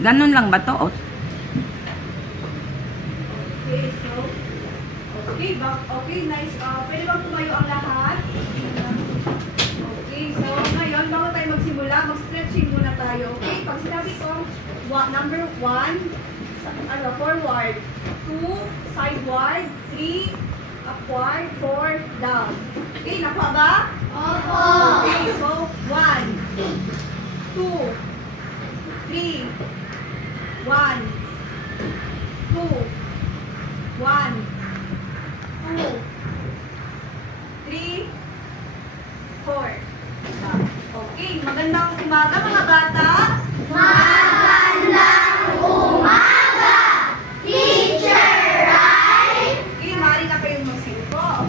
Ganun lang ba to? Oh. Okay, so, okay, nice. Pwede bang tumayo ang lahat? Okay, so, ngayon, bago tayo magsimula, mag-stretching muna tayo. Okay, pag sinabi ko, number 1, forward, 2, sideward, 3, upward, 4, down. Okay, nakuha ba? Opo! Okay, so, 1, 2, 3, 1, 2, 1, 2, 3, 4. Okay, magandang umaga mga bata. Magandang umaga, Teacher Rai! Okay, maaari na kayong magsilpo.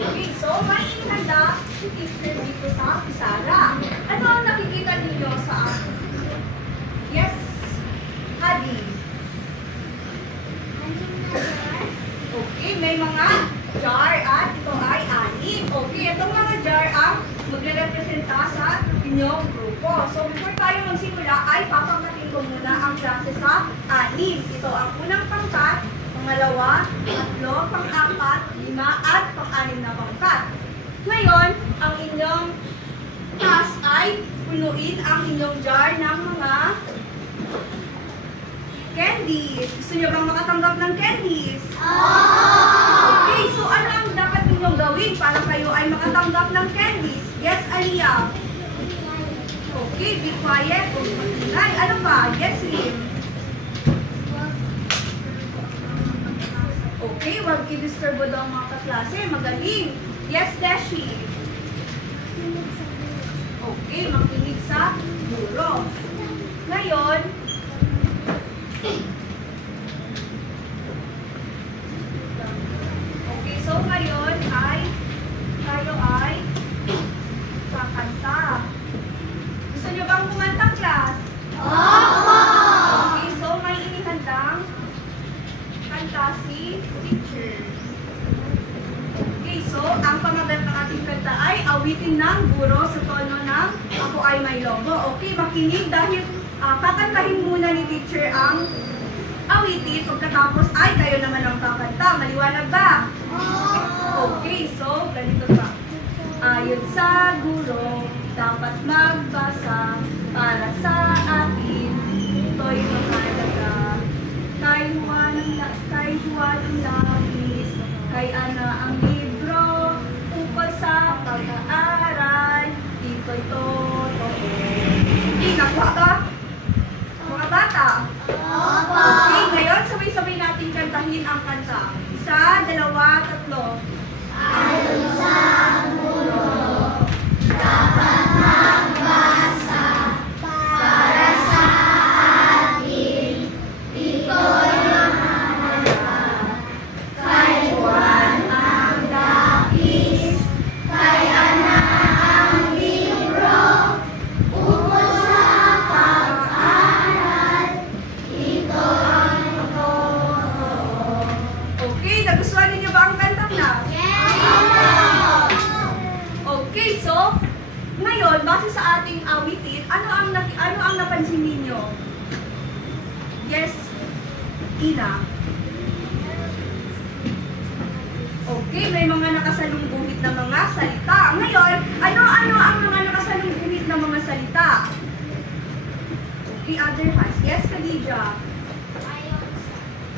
Okay, so may inihanda si teacher dito sa pisara. Ano ang nakikita ninyo sa akin? Yes, Hadi. Okay, may mga jar at ito ay anim. Okay, itong mga jar ang magre-representa sa inyong grupo. So, before tayo magsimula ay papangkatin ko muna ang klase sa anim. Ito ang unang pangkat, pangalawa, tatlo, pang-apat, lima, at pang-anim na pangkat. Ngayon, ang inyong task ay punuin ang inyong jar ng mga candies. Gusto niyo bang makatanggap ng candies? Okay, so ano ang dapat ninyong gawin para kayo ay makatanggap ng candies? Yes, Aliyah. Okay, be quiet. Huwag magingay. Ano pa? Yes, Rim. Okay, huwag i-disturbo daw ang mga kaklase. Magaling. Yes, Deshi. Okay, makinig sa guro. Ngayon, okay, so ngayon tayo ay kakanta. Gusto niyo bang kumanta, class? Opo! Okay, so may inihandang kanta si teacher. Okay, so ang pamagat ng ating kanta ay awitin ng guro sa tono ng Ako Ay May Lobo. Okay, makinig dahil kakantahin muna ni teacher ang awitin. Pagkatapos ay kayo naman ang kakanta. Maliwanag ba? Okay, so ganito pa. Ayon sa guro, dapat magbasa para sa akin. Ito'y mahalaga. Kay Juan ang langis, kay Ana ang libro, ukol sa pag-aaral, ito'y totoo. Hindi, nakuha ka? Mga bata? Okay, ngayon sabay-sabay natin kantahin ang kanta. 1, 2, 3. Ayon sa guro, dapat magbasa para sa atin. Ito'y mahalaga. Kay Juan ang lapis, kay Ana ang libro, ukol sa pag-aaral. Ito'y totoo. Okay, nagustuhan ninyo ba ang kantang na? Okay, so ngayon, base sa ating awitin, ano ang napansin ninyo? Yes, Ina. Okay, may mga nakasalungguhit na mga salita. Ngayon, ano ang mga nakasalungguhit na mga salita? Okay, other hands. Yes, Khadija.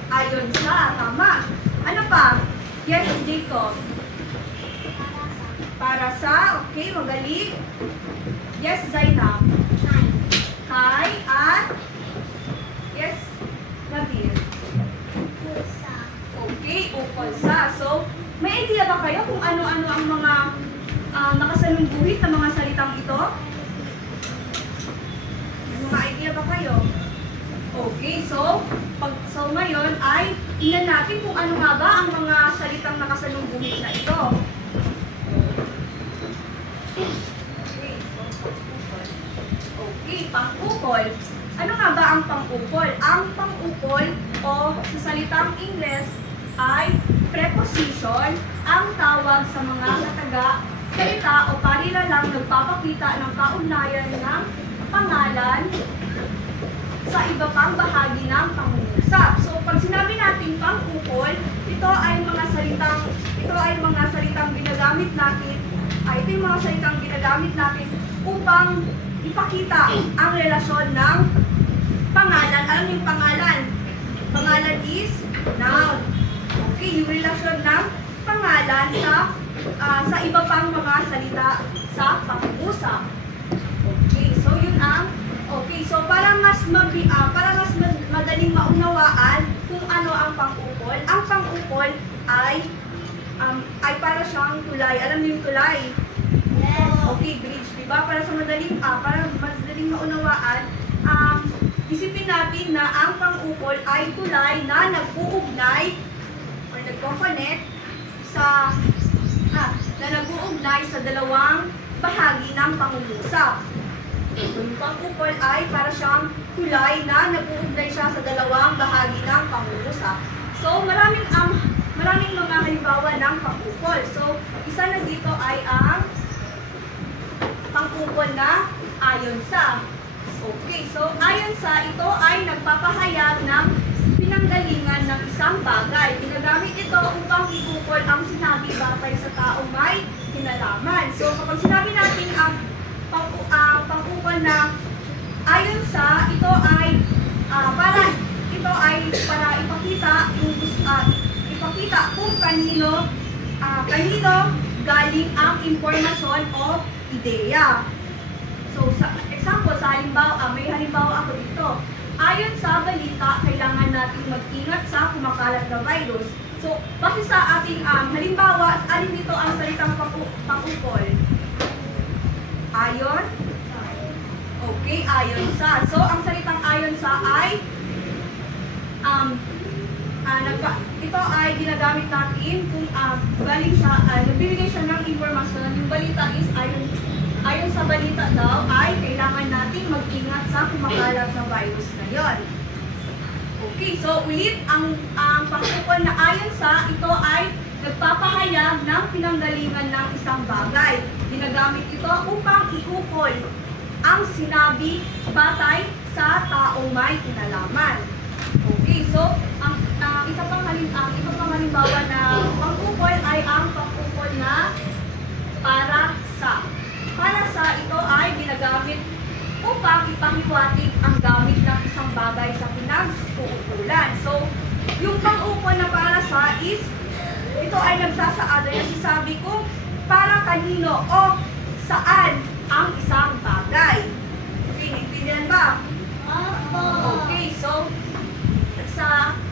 Ayon sa, tama. Ano pa? Yes, Jacob. Para sa, okay, magaling. Yes, Zainab. Kay at yes, Nabil. Okay, ukol sa. So, may idea ba kayo kung ano-ano ang mga nakasalungguhit na mga salitang ito? May mga idea ba kayo? Okay, so ngayon ay tingnan natin kung ano nga ba ang mga salitang nakasalungguhit na ito. Okay, pang-ukol. Ano nga ba ang pang-ukol? Ang pang-ukol o sa salitang Ingles ay preposition, ang tawag sa mga kataga, salita o panilalang nagpapakita ng kaugnayan ng pangalan sa iba pang bahagi ng pangungusap. So, pag sinabi natin pang-ukol, ito ay mga salitang ginagamit natin, ito yung mga salitang ginagamit natin upang ipakita ang relasyon ng pangalan. Alam niyo yung pangalan? Pangalan is noun. Okay, yung relasyon ng pangalan sa iba pang mga salita sa pangungusap. Okay, so yun ang para mas madaling maunawaan kung ano ang pang-ukol. Ang pang-ukol ay para siyang tulay. Alam niyo yung tulay? Yes. Okay, bridge, diba? Para madaling maunawaan, isipin natin na ang pang-ukol ay tulay na nag-uugnay or nagko-connect sa dalawang bahagi ng pangungusap. Yung pang-ukol ay para siyang tulay na nag-uugnay siya sa dalawang bahagi ng pangungusap. So, maraming mga halimbawa ng pang-ukol. So, isa na dito ay ang pang-ukol na ayon sa. Okay, so ayon sa, ito ay nagpapahayag ng pinanggalingan ng isang bagay. Ginagamit ito upang iukol ang sinabi batay sa taong may kinalaman. So, kapag sinabi natin ang pang-ukol na ayon sa, ito ay para ipakita kung kanino galing ang impormasyon o ideya. So, sa example, may halimbawa ako dito. Ayon sa balita, kailangan natin mag-ingat sa kumakalat na virus. So, base sa ating halimbawa, alin dito ang salitang pang-ukol? Ayon? Okay, ayon sa. So, ang salitang ayon sa ay ito ay ginagamit natin kung nagbibigay siya ng informasyon. Yung balita is ayon sa balita daw ay kailangan natin mag-ingat sa kumakalat na virus na yon. Okay, so ulit ang pang-ukol na ayon sa, ito ay nagpapahayag ng pinanggalingan ng isang bagay. Ginagamit ito upang iukol ang sinabi batay sa taong may kinalaman. Okay, so ang isa pang halimbawa na pang-ukol ay ang pang-ukol na para sa. Para sa, ito ay ginagamit upang ipahiwatig ang gamit ng isang bagay sa pinag-uukulan. So, yung pang-ukol na para sa is, ito ay nagsasaad, ay nagsasabi kung para kanino o saan ang isang bagay. Okay, naintindihan ba? Okay, so,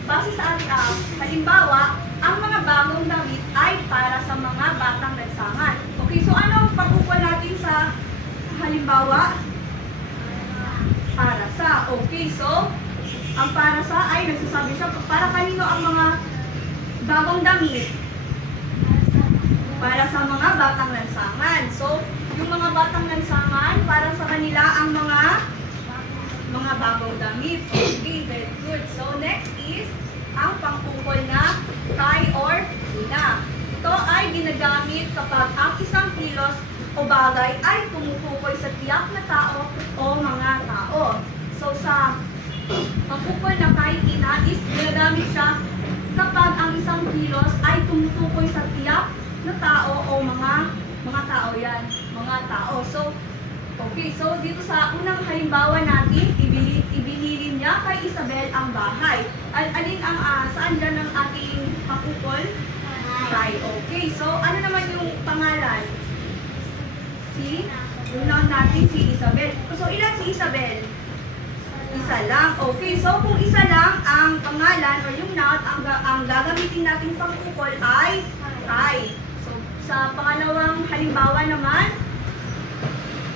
base sa ating halimbawa, ang mga bagong damit ay para sa mga batang nagsangan. Okay, so ano ang pag-ukol natin sa halimbawa? Para sa. Okay, so ang para sa ay nagsasabi siya, para kanino ang mga bagong damit? Para sa mga batang lansangan. So, yung mga batang lansangan, para sa kanila ang mga bagong damit. Okay, very good. So, next is ang pang-ukol na kay or ina. Ito ay ginagamit kapag ang isang kilos o bagay ay tumutukoy sa tiyak na tao o mga tao. So, sa pang-ukol na kay ina is ginagamit siya kapag ang isang kilos ay tumutukoy sa tiyak na tao o mga tao yan. Mga tao. So, okay, so dito sa unang halimbawa natin, ibinili niya kay Isabel ang bahay. Saan dyan ang ating pang-ukol? Kay. Okay, so ano naman yung pangalan? Yung noun natin si Isabel. So, ilan si Isabel? Isa lang. Okay, so kung isa lang ang pangalan or yung noun, ang gagamitin natin pang-ukol ay kay. So, sa pangalawang halimbawa naman,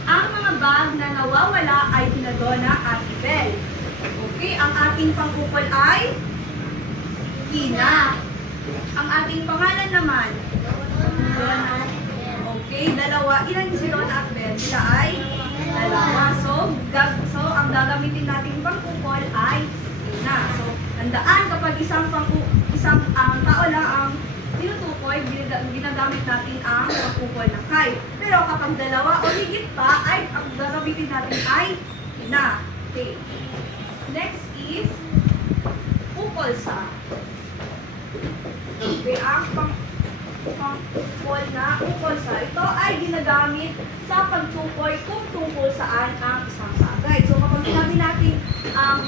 ang mga bag na nawawala ay pinadona at Bel. Okay, ang ating pang-ukol ay Ina. Ang ating pangalan naman, Donna. Okay, dalawa. Ilan si Donna at Bel? Sila ay dalawa. So, ang gagamitin natin pang-ukol ay Ina. So, tandaan kapag isang tao lang ang tinutukoy, ginagamit natin ang pang-ukol na kay. Pero kapag dalawa o higit pa, ay ang gagamitin natin ay ina. Okay. Next is ukol sa. Okay, ang pang-ukol na ukol sa. Ito ay ginagamit sa pagtukoy kung tungkol saan ang isang bagay. So kapag sinabi natin ang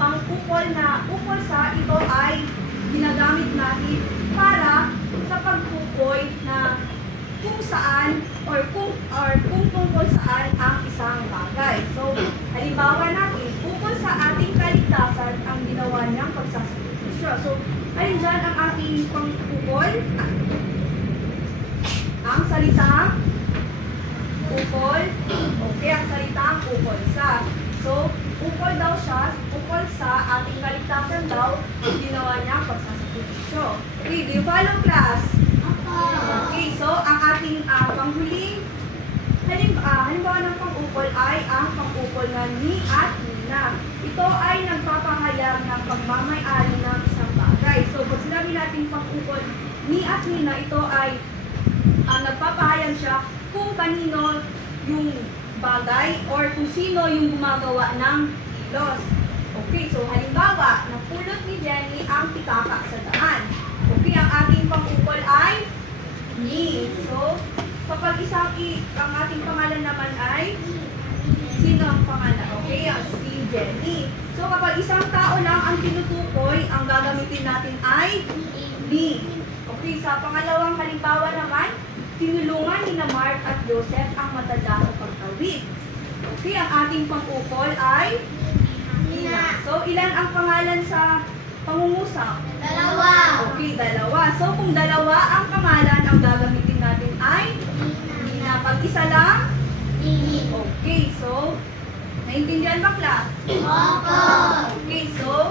pang-ukol na ukol sa, ito ay ginagamit natin para sa pagtukoy na kung saan or kung tungkol saan ang isang bagay. So, halimbawa natin, ukol sa ating kaligtasan ang ginawa niyang pagsasakripisyo. So, alin dyan ang ating pang-ukol? Ang salitang ukol. Okay, ang salitang ukol sa. So, ukol daw siya, ukol sa ating kaligtasan daw, ginawa niyang pagsasakripisyo. Okay, do you follow, class? Okay, so ang ating panghuling halimbawa ng pang-ukol ay ang pang-ukol na ni at nina. Ito ay nagpapahayag ng pagmamay-ari ng isang bagay. So, pag sinabi natin pang-ukol ni at nina, ito ay nagpapahayag siya kung kanino yung bagay or kung sino yung gumagawa ng kilos. Okay, so halimbawa, napulot ni Jenny ang pitaka sa daan. Okay, ang ating pang-ukol ay ni. So, kapag ang ating pangalan naman ay sino ang pangalan? Okay, si Jenny. So, kapag isang tao lang ang tinutukoy, ang gagamitin natin ay ni. Okay, sa pangalawang halimbawa naman, tinulungan ni Mark at Joseph ang matanda sa pagtawid. Okay, ang ating pang-ukol ay Nina. So, ilan ang pangalan sa pangungusap? Dalawa. Okay, dalawa. So, kung dalawa ang pangalan, ang gagamitin natin ay Nina. Pag isa lang? Ni. Okay, so, naintindihan ba, class? Opo. Okay, so,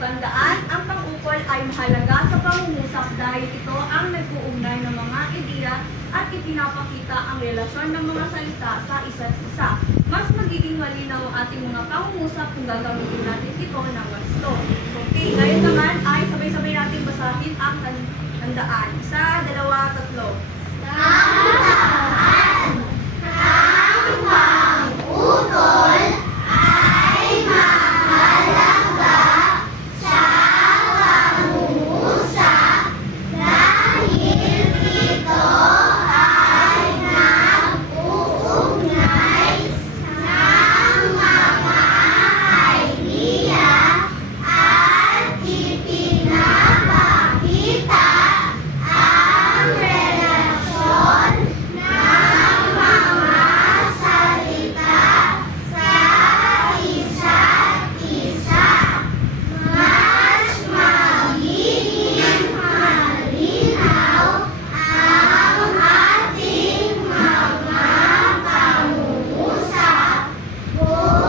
tandaan, ang pang-ukol ay mahalaga sa pangungusap dahil ito ang nag-uugnay ng mga ideya at ipinapakita ang relasyon ng mga salita sa isa't isa. Mas magiging malinaw ang ating mga pangungusap kung gagamitin natin ito ng wasto. Okay, ngayon naman ay sabay-sabay natin basahin ang tandaan. 1, 2, 3. Tandaan, ang pang-ukol ay mahalaga sa pangungusap dahil ito ay nag-uugnay ng mga idea at ipinapakita ang relasyon ng mga salita sa isa't isa. Mas magiging malinaw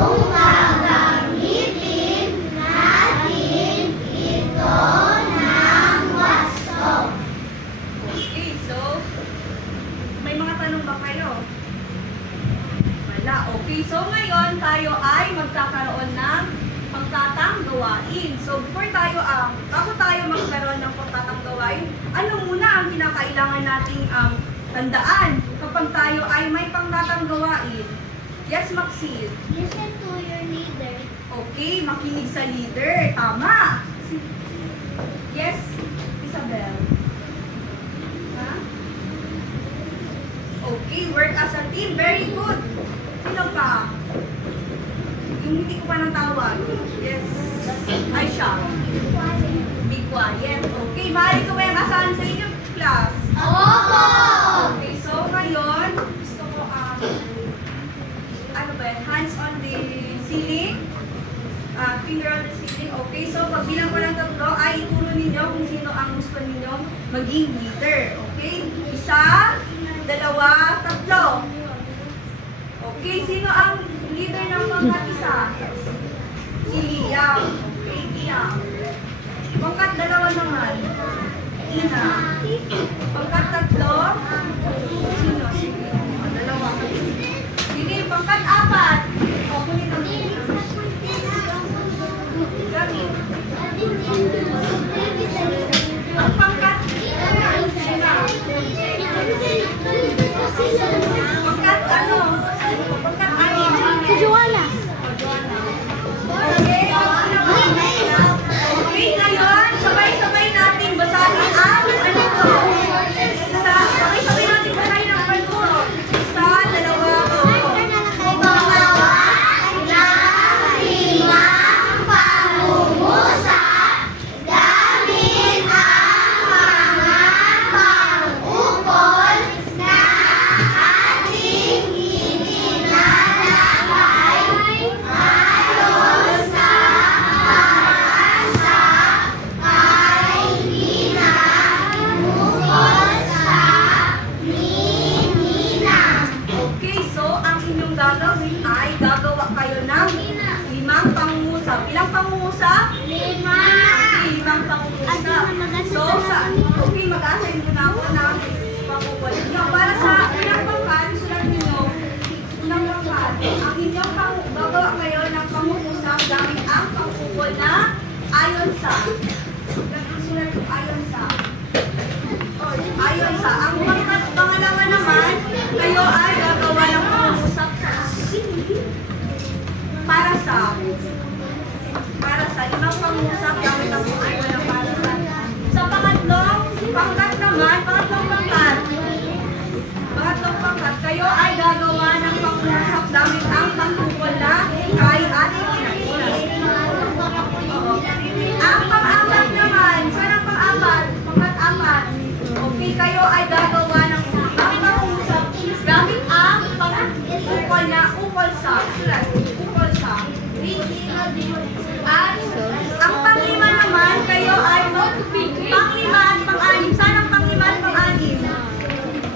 ang ating mga pangungusap kung gagamitin natin ito ng wasto. Okay, so, may mga tanong ba kayo? Wala. Okay, so ngayon tayo ay magkakaroon ng pagtatang gawain. So, bago tayo magkaroon ng pagtatang gawain, ano muna ang kinakailangan nating tandaan kapag tayo ay may pagtatang gawain? Yes, Maxine? Listen to your leader. Okay, makinig sa leader. Tama. Yes, Isabel? Ha? Okay, work as a team. Very good. Sino pa? Yung hindi ko pa nang tawag. Yes. Aisha. Be quiet. Okay, maaari ko ba yung asahan sa inyo, class? Opo! Okay, so ngayon, gusto ko, ano ba yan? Hands on the ceiling. Finger on the ceiling. Okay, so pag bilang ko ng 3, ay ituro ninyo kung sino ang gusto ninyo maging leader. Okay? 1, 2, 3. Okay, sino ang leader ng pangkat-1? Si Liam. Okay, Liam. Pangkat-2 naman? Ina. Pangkat-3? Sino? Sige. 2. Sige, pangkat-4. O, kunin ang Gami. Ang pangkat-5. Pagkat ano? Pagkat ano? Si Joanna. Okay, ngayon, sabay-sabay natin basahin ang ano to. Sabay-sabay natin basahin ang pagturo. Isa, dalawa, okay, so ang inyong gagawin ay gagawa kayo ng 5 pangungusap. Ilang pangungusap? 5. Okay, 5 pangungusap. So, okay, mag-assign muna ako ng pangungusap. Para sa unang pangkat, sulat ninyo, unang pangkat, ang inyong gagawa kayo ng pangungusap gamit ang pangungol na ayon sa. Sulat ko ayon sa. Ayon sa. Ang pangalawa naman, kayo ay gagawa ng pangungusap sa para sa 5 pangungusap gamit ang pangungol na para sa. Sa pangatlong pangkat naman, pangatlong pangkat, kayo ay gagawa ng pangungusap gamit ang pangungol na kay at pinag-ulas. Ang pang-apat naman, saan ang pang-apat? Pangkat-apat. Okay, kayo ay gagawa ng pangungusap gamit ang pang-ukol na ukol sa. Sulat, ukol sa. At ang pang-5 naman, kayo ay pang-5 at pang-6. Saan ang pang-5 at pang-6?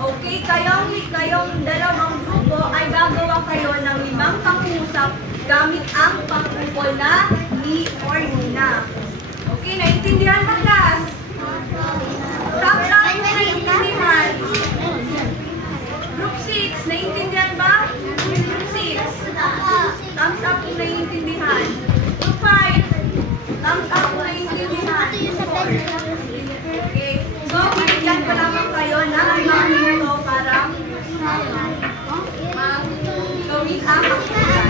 Okay, kayong dalawang grupo ay gagawa kayo ng 5 pangungusap gamit ang pang-ukol na ni or nina. Okay, naintindihan ba, class? Thumbs up kung naintindihan. Group 6, naintindihan ba? Group 6. Thumbs up kung naiintindihan. Group 5. Thumbs up kung naiintindihan. Okay. So, bigyan ko lamang kayo ng 5 minuto para gawin ang aktividad.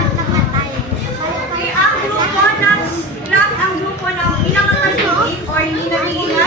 Okay, ang grupo ng class, ang grupo ng pinakatalbig or hindi nag-iingat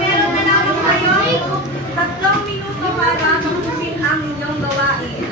Meron na lang kayo 3 minuto para tapusin ang inyong gawain.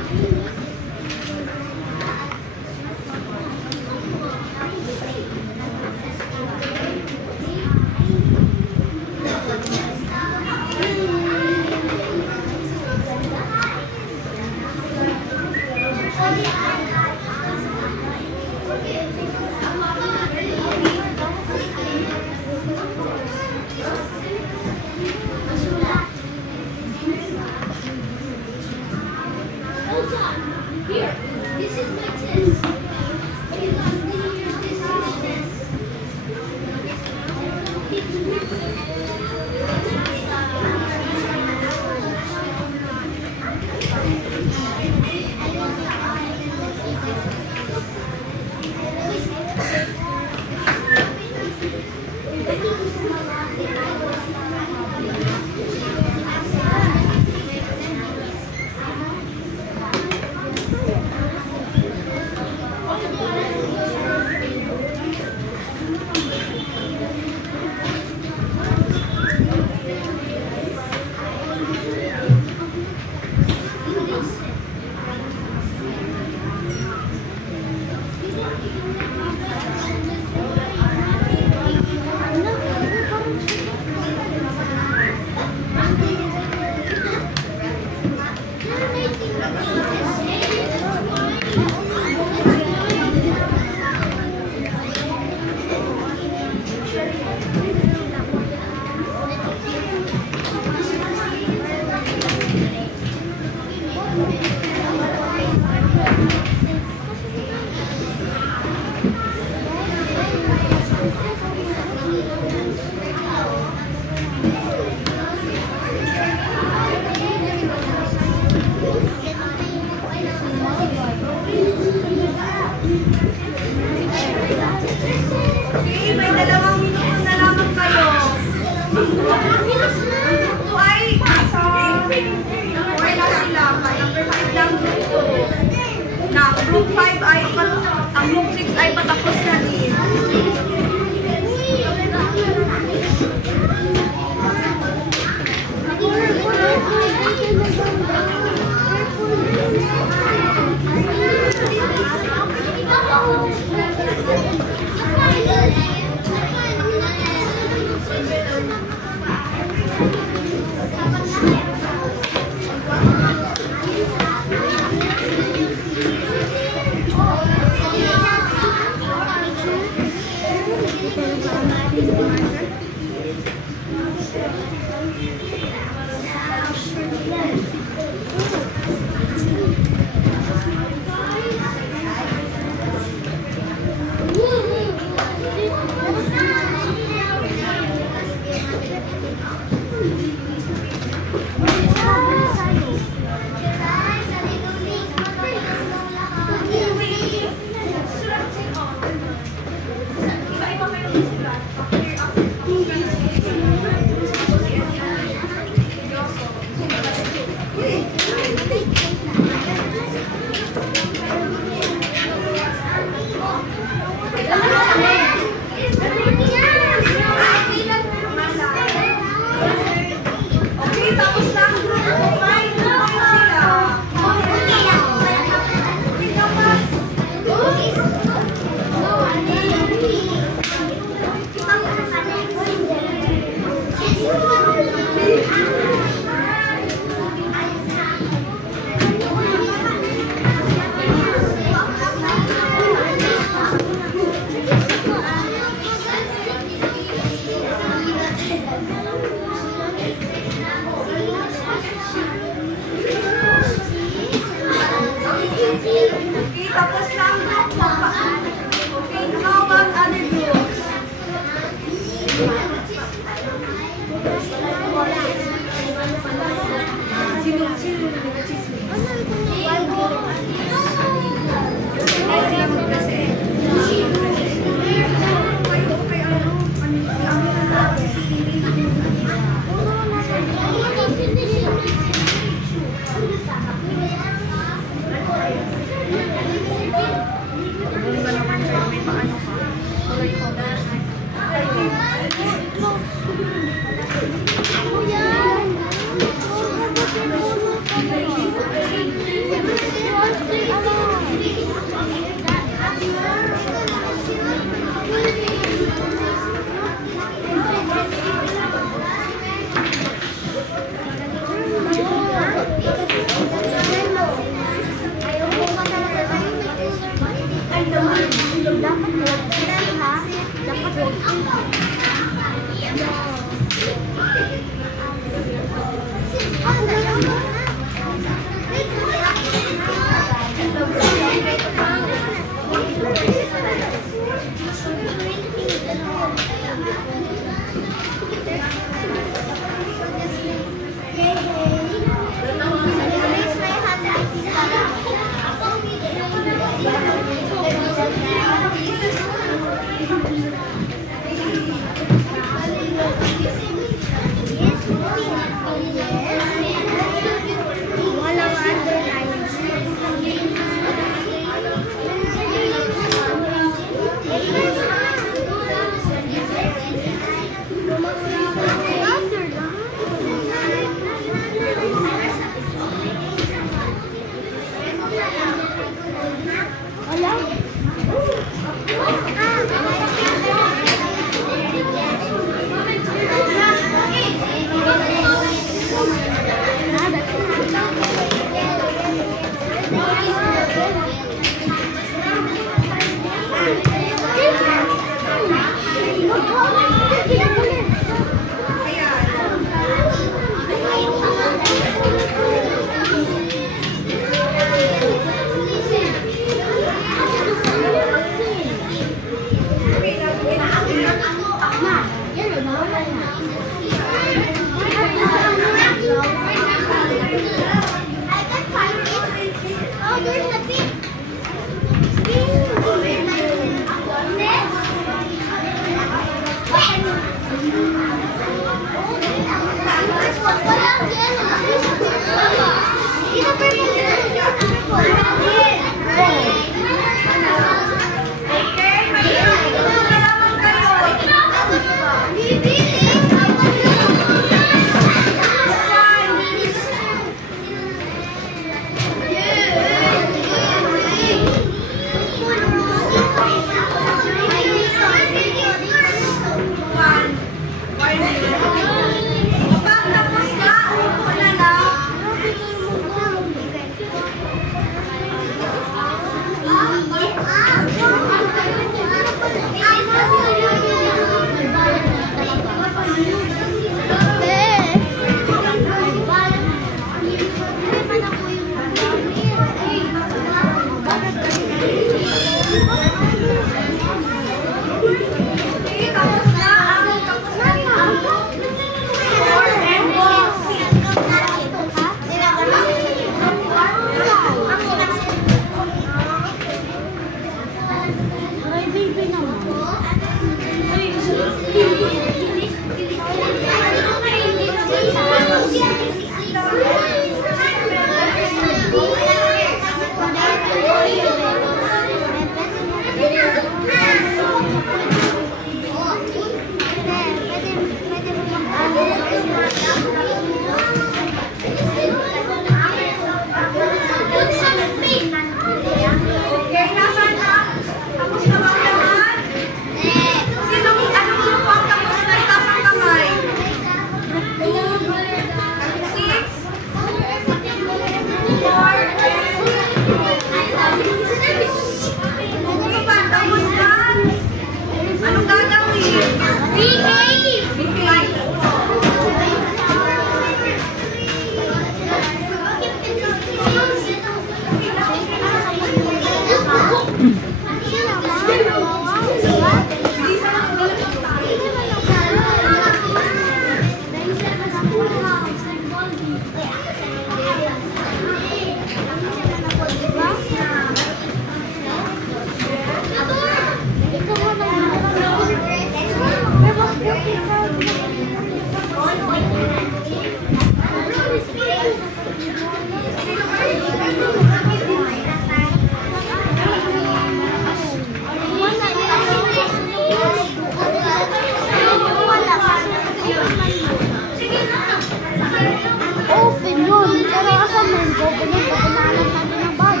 Open yun. Pero asan mo yung open yun? Pagkanalan natin ng bag.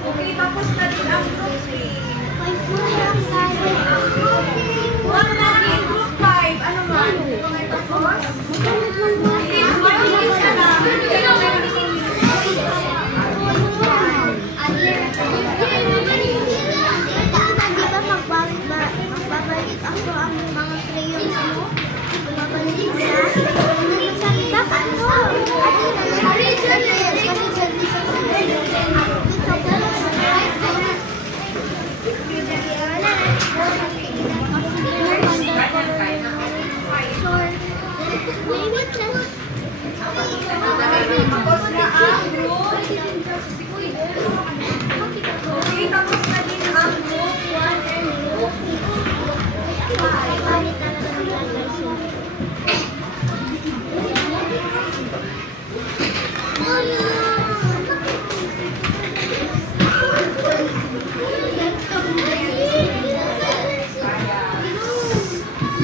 Okay, tapos na din ang group 3. Wala na rin group 5. Ano man? Tapos? Okay, one ka na. Magbabalik ako ang mga crayon mo. Magbabalik sa dapat mo. Tapos na ang group. Okay, tapos na din ang group 1 and group 5.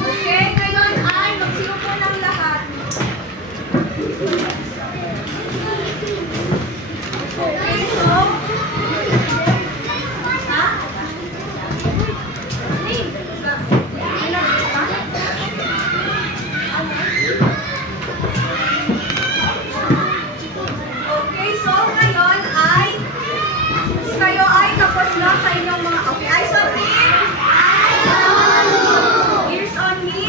Okay, ngayon ay magsiupo ng lahat. Okay, so ha? Okay, so ngayon ay kayo ay tapos na sa inyong mga okay, eyes on me. Ears on me.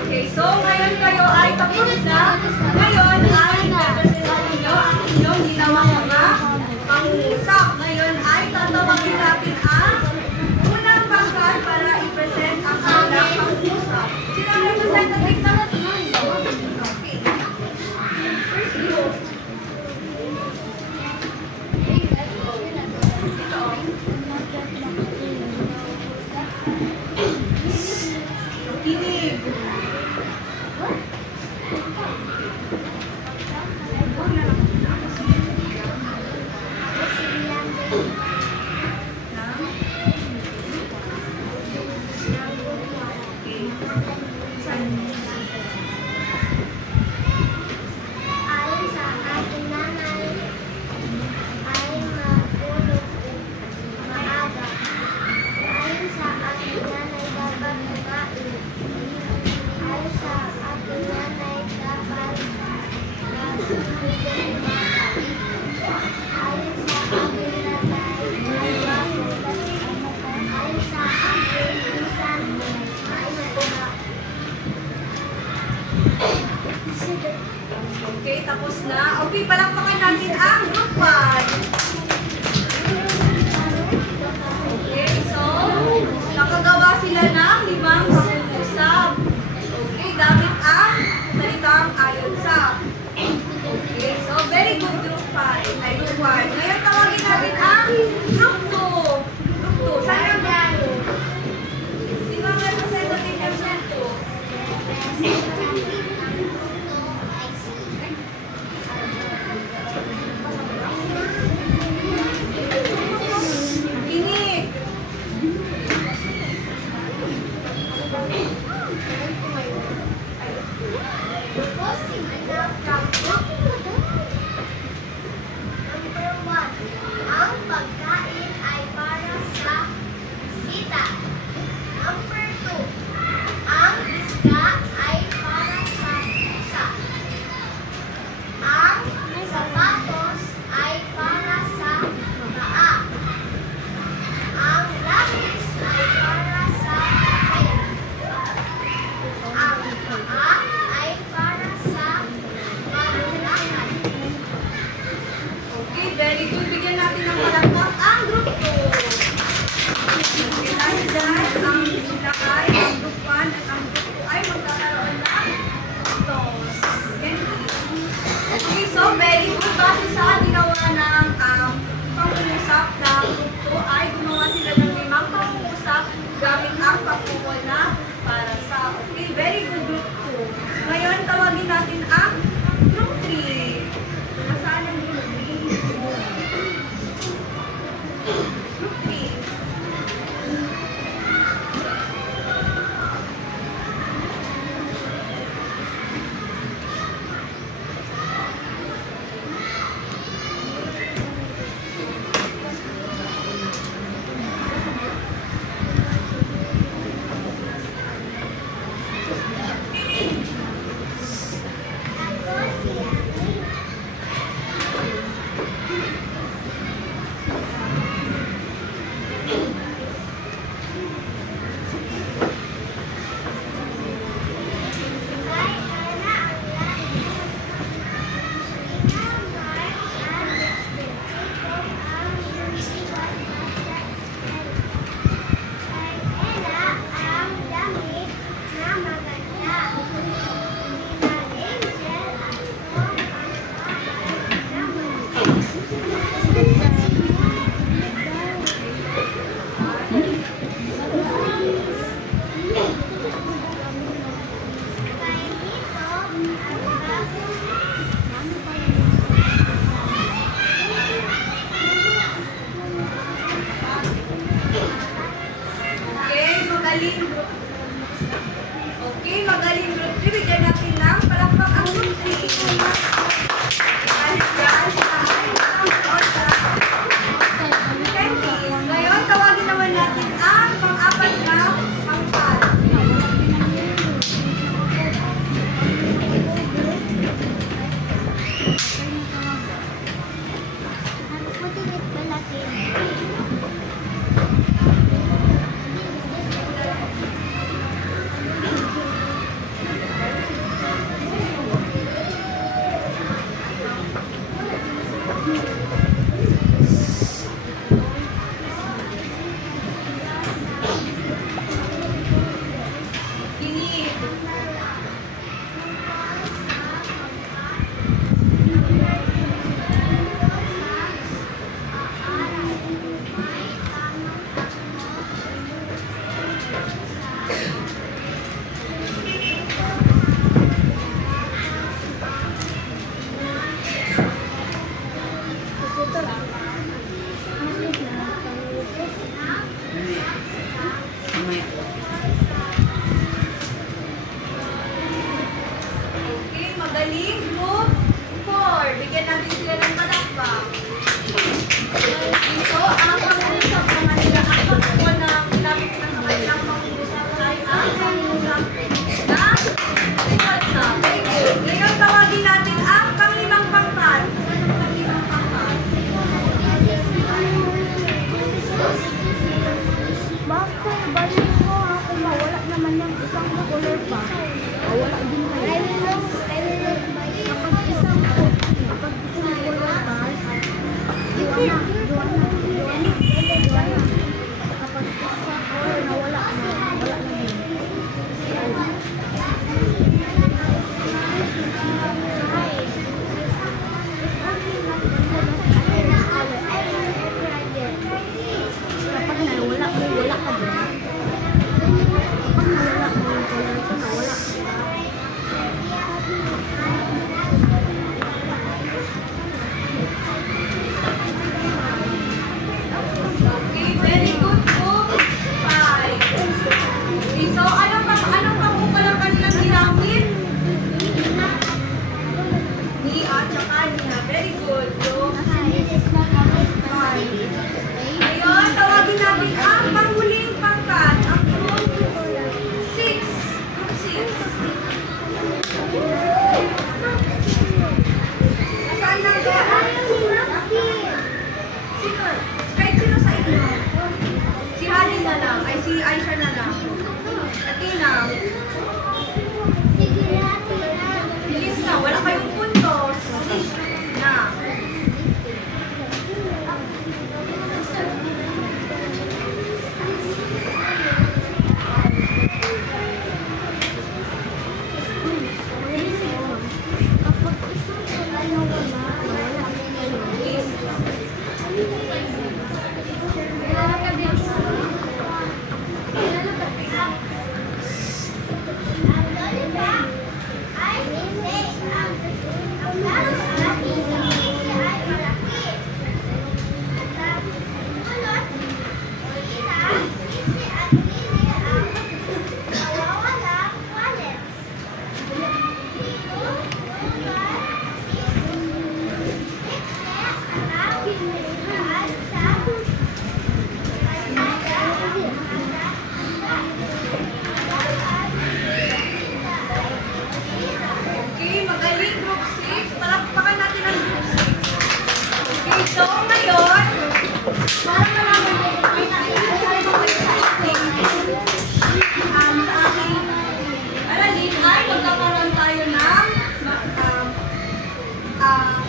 Okay, so ngayon kayo ay tapos na. Ngayon ay i-present ninyo ang inyong ginawang mga pangungusap. Ngayon ay tatawagin natin ang unang bangkat para i-present ang kanilang pangungusap. Sino ang representative naman? Okay. First group. Kinig. Ayon sa aking nanay, ay matulog maaga. Ayon sa aking nanay, dapat kumain. Ayon sa aking nanay, dapat magbigay ng bata. Ayon sa aking nanay, ay masulat. Ayon sa aking pinsan, ay matula. Okay, tapos na. Okay, palakpakan natin ang group 1. Okay, so nakagawa sila ng 5 pangungusap. Okay, gamit ang salitang ayon sa. Okay, so very good group 5. Ay, group 1. Ngayon tawagin natin ang group 2. Group 2. Saan ang group 2? Sino ang representative ng group 2? Kinig.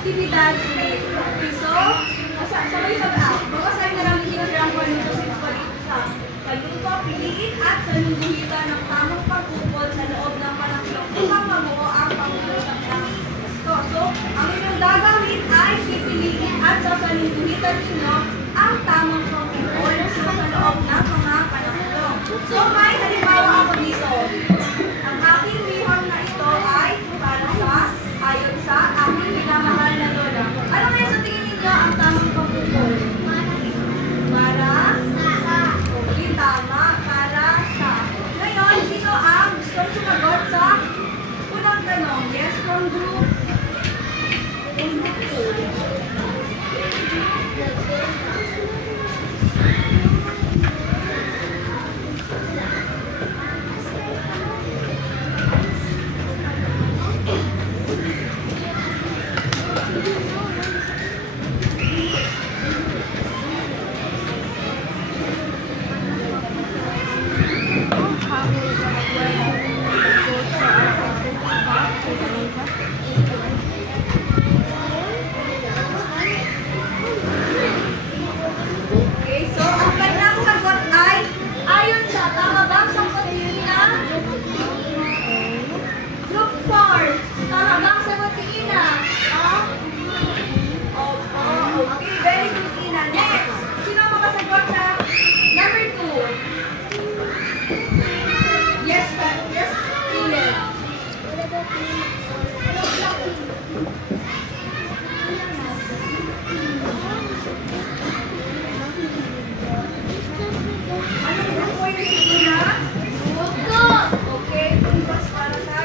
aktibidad sulit. Okay, so, sabay sa babasahin na lang yung teacher ang kung ano since palito siya. Kaluto, piliin at salungguhitan ng tamang pagkukol sa loob ng panaklong upang mabuo ang pangungusap ng gusto. So, ang inyong gagawin ay pipiliin at sasalungguhitan ninyo ang tamang pagkukol sa loob ng mga panaklong. So, may halimbawa ako dito. Ang aking bihon na ito ay para sa ayon sa aking minamahal na lola. Ano kaya sa tingin ninyo ang tamang pagkukol? Para sa. Okay, tama. Para sa. Ngayon, sino ang gustong sumagot sa unang tanong? Yes, from group 2. Okay, so ang kanyang sagot ay ayon sa tama bang sagot ni Ina? Group 4. Tama bang sagot ni Ina? Opo, okay. Very good, Ina. Next, sino ang makasagot sa number 2? Yes, Ina. Ano group po yung Ina? Okay, puntos para sa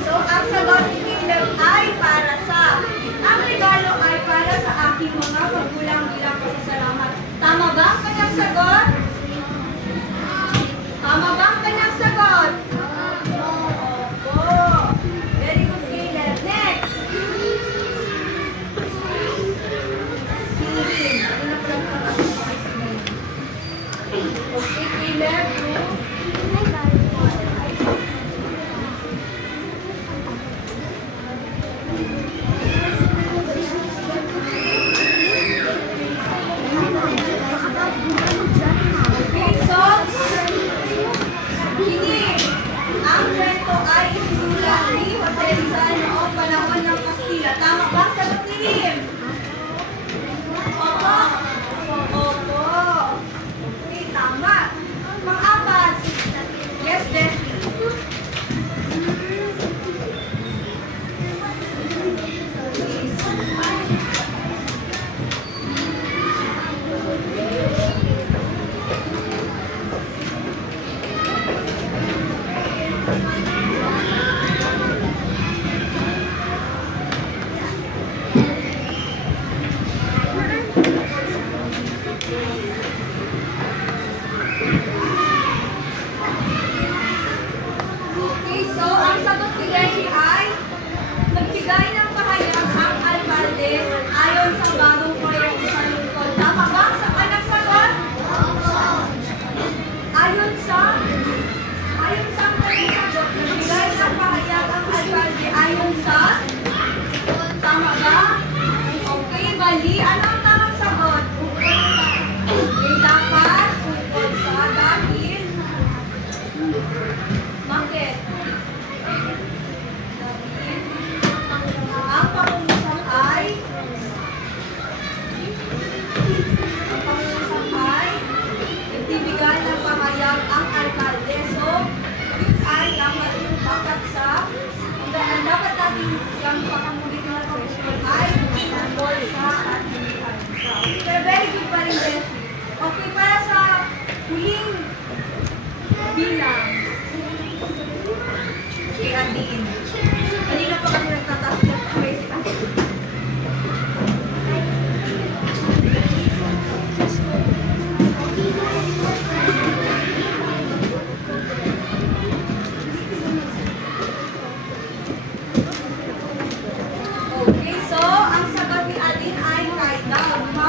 so, ang sagot ni Caleb ay para sa. Ang regalo ay para sa aking mga magulang bilang pasasalamat. Tama ba ang kanyang sagot? Tama ba ang kanyang sagot? Opo. Very good, Caleb. Next. Singing. Ano na pala ang singing? Okay, Caleb.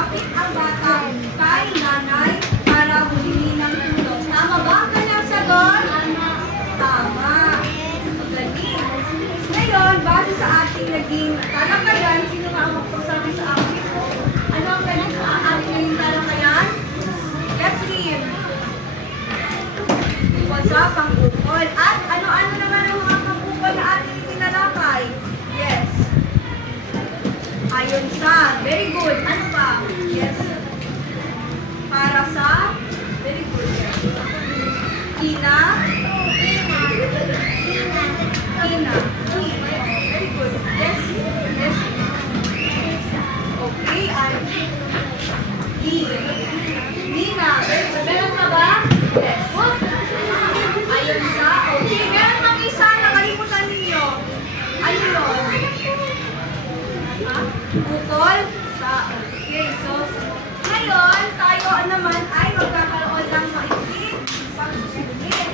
lumapit ang bata kay nanay para humingi ng tulong. Tama ba ang kanyang sagot? Tama. Magaling. Ngayon, base sa ating naging talakayan, sino nga ang magpasabi sa akin? Ano ang kanyang ating naging talakayan? Yes, Rim. What's ang ukol? At ano-ano naman ang mga pangukol na ating tinalakay? Yes. Ayon sa. Very good. Ano pa? Yes. Para sa. Very good. Ina. Ina. Very good. Yes. Yes. Okay. Nina. Meron ka ba? Yes. Ayon sa. Okay. Meron pang isa. Nakalimutan ninyo. Ano yun? Bukol sa. Okay. So, ngayon, tayo naman ay magkakaroon ng maikling pagsusulit.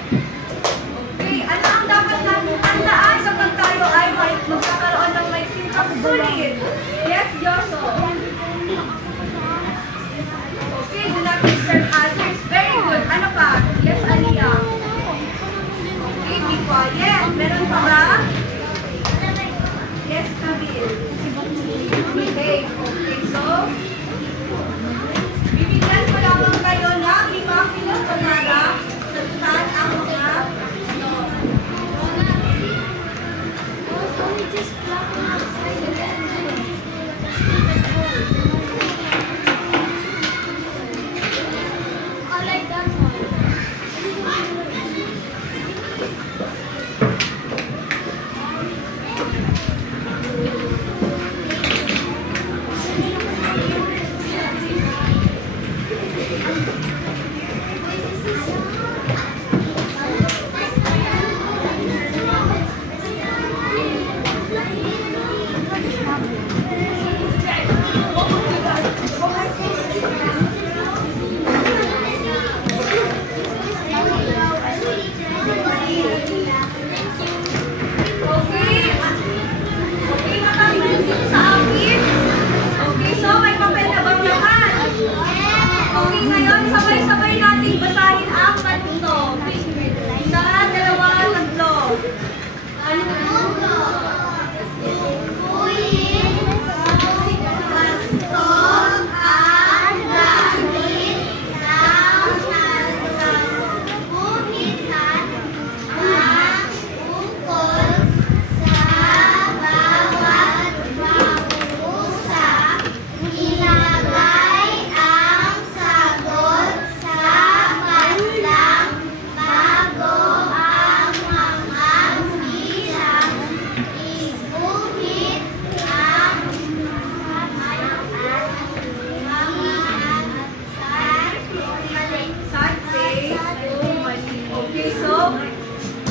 Okay. Ano ang dapat natin tandaan kapag tayo ay magkakaroon ng maikling pagsusulit? Yes, Yoso. Okay. Do not disturb others. Very good. Ano pa? Yes, Aliyah. Okay. Be quiet. Meron pa ba? Yes, Kabil. Okay. Okay. So, bibigyan ko lamang kayo ng 5 minuto para sagutan ang mga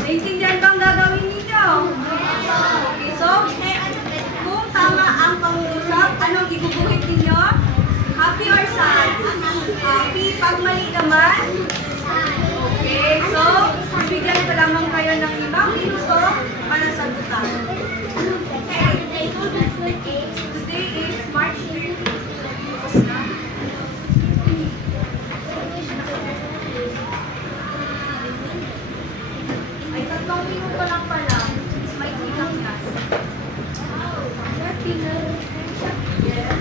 naintindihan bang gagawin ninyo? Okay, so, kung tama ang pangungusap, anong iguguhit ninyo? Happy or sad? Happy. Pag mali naman? Okay, so, bibigyan ko lamang kayo ng 5 minuto para sagutan. Okay. Today is March 30. Tapos na. Ay, 3 minuto lang pala. May tilang yan. Yes.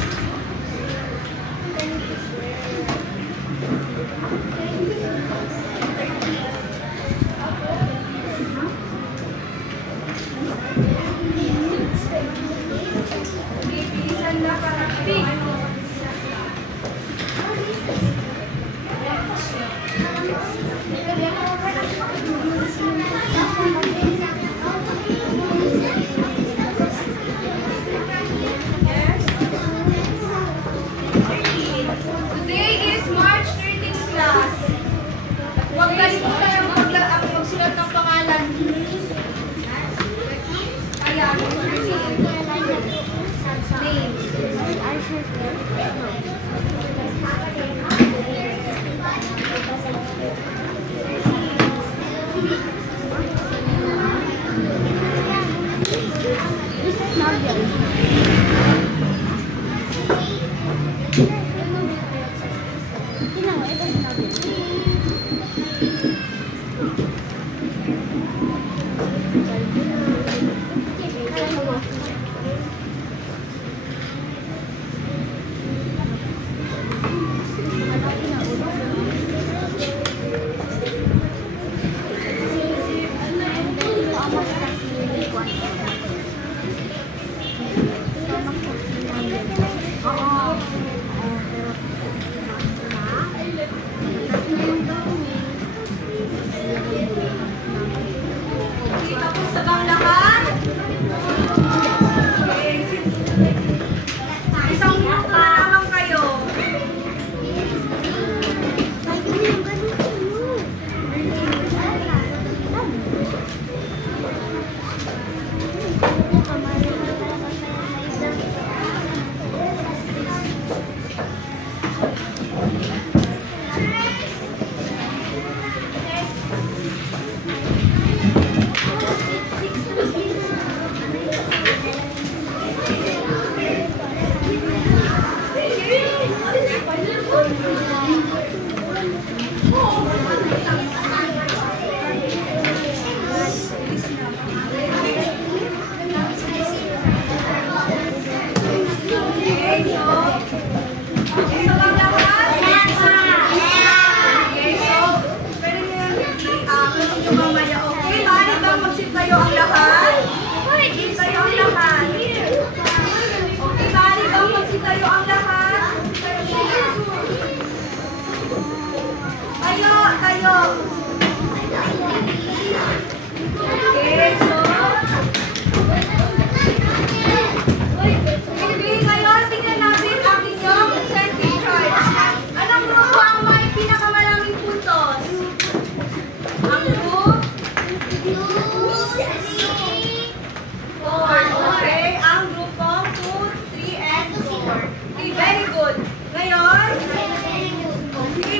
good. Ngayon, Very good. okay,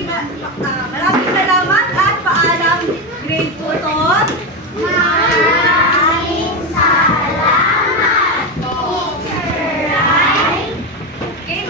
marami